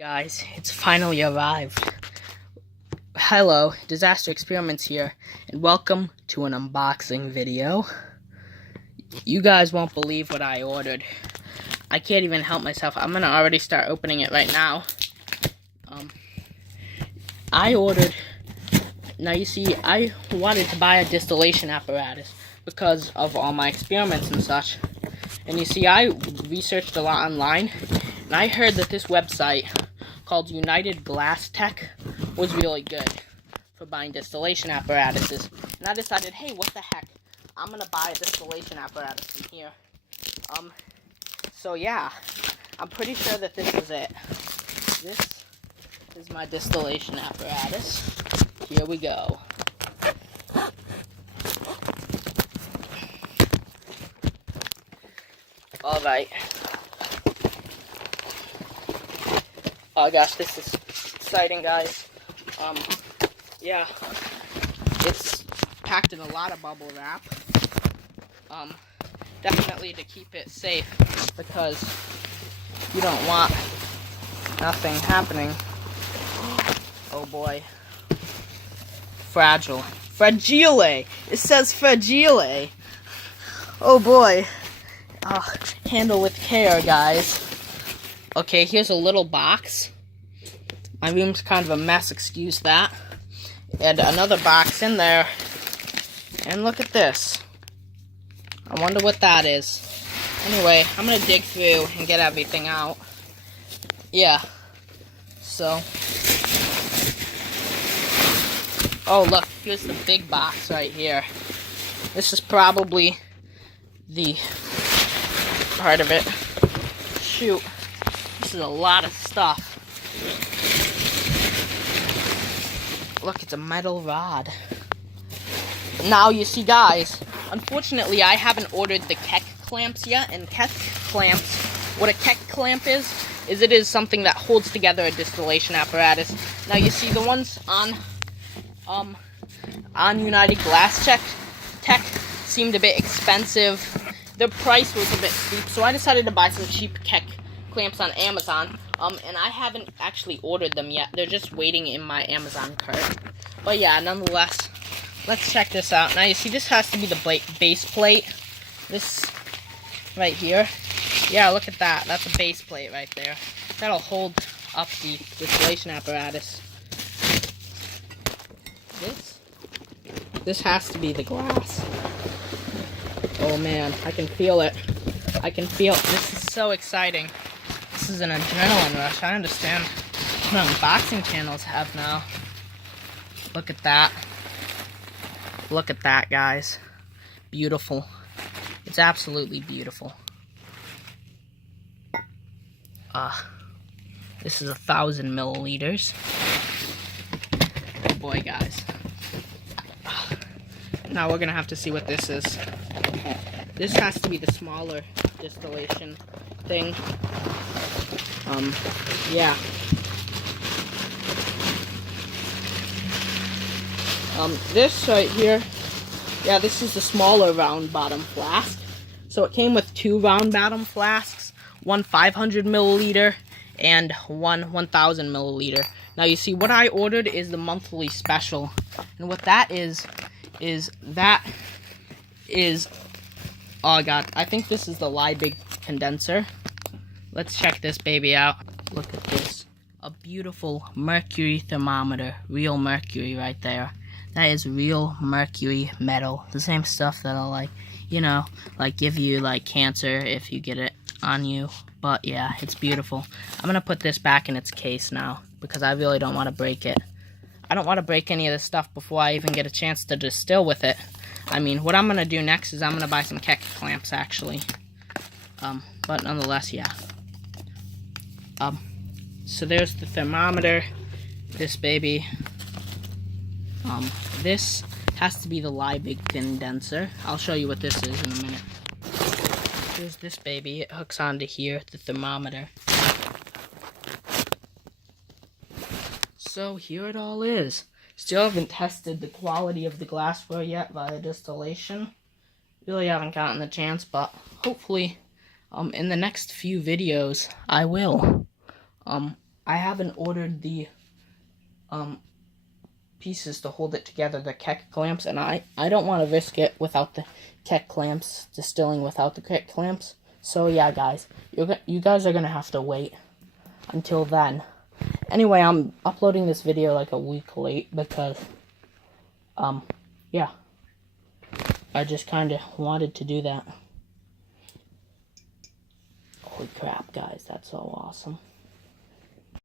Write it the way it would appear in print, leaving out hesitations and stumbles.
Guys, it's finally arrived. Hello, Disaster Experiments here, and welcome to an unboxing video. You guys won't believe what I ordered. I can't even help myself. I'm gonna already start opening it right now. I ordered... Now you see, I wanted to buy a distillation apparatus because of all my experiments and such. And you see, I researched a lot online, and I heard that this website called United Glass Tech was really good for buying distillation apparatuses. And I decided, hey, what the heck? I'm gonna buy a distillation apparatus from here. So yeah, I'm pretty sure that this is it. This is my distillation apparatus. Here we go. Alright. Oh gosh, this is exciting, guys. Yeah. It's packed in a lot of bubble wrap. Definitely to keep it safe, because you don't want nothing happening. Oh boy. Fragile. It says fragile. Oh boy. Handle with care, guys. Okay, here's a little box. My room's kind of a mess, excuse that. And another box in there. And look at this. I wonder what that is. Anyway, I'm gonna dig through and get everything out. Yeah. So. Oh, look, here's the big box right here. This is probably the part of it. Shoot. This is a lot of stuff. Look, it's a metal rod. Now, you see, guys, unfortunately, I haven't ordered the Keck clamps yet, and Keck clamps, what a Keck clamp is it is something that holds together a distillation apparatus. Now, you see, the ones on United Glass Tech seemed a bit expensive. The price was a bit steep, so I decided to buy some cheap Keck clamps on Amazon. And I haven't actually ordered them yet. They're just waiting in my Amazon cart. But yeah, nonetheless, let's check this out. Now, you see, this has to be the base plate. This right here. Yeah, look at that. That's a base plate right there. That'll hold up the distillation apparatus. This has to be the glass. Oh man, I can feel it. This is so exciting. This is an adrenaline rush. I understand what unboxing channels have now. Look at that. Look at that, guys. Beautiful. It's absolutely beautiful. This is 1,000 milliliters. Oh boy, guys. Now we're gonna have to see what this is. This has to be the smaller distillation thing. Yeah. This right here, yeah, this is the smaller round bottom flask. So it came with 2 round bottom flasks, one 500 milliliter and one 1,000 milliliter. Now you see, what I ordered is the monthly special, and what that is, oh god, I think this is the Liebig condenser. Let's check this baby out. Look at this. A beautiful mercury thermometer. Real mercury right there. That is real mercury metal. The same stuff that'll, like, you know, like, give you, like, cancer if you get it on you. But, yeah, it's beautiful. I'm gonna put this back in its case now, because I really don't want to break it. I don't want to break any of this stuff before I even get a chance to distill with it. I mean, what I'm gonna do next is I'm gonna buy some Keck clamps, actually. But nonetheless, yeah. So there's the thermometer. This baby. This has to be the Liebig condenser. I'll show you what this is in a minute. Here's this baby. It hooks onto here, the thermometer. So here it all is. Still haven't tested the quality of the glassware yet via distillation. Really haven't gotten the chance, but hopefully in the next few videos I will. I haven't ordered the pieces to hold it together, the Keck clamps, and I don't want to risk it without the Keck clamps, distilling without the Keck clamps. So yeah, guys, you guys are gonna have to wait until then. Anyway, I'm uploading this video like a week late because, yeah, I just kind of wanted to do that. Holy crap, guys, that's so awesome.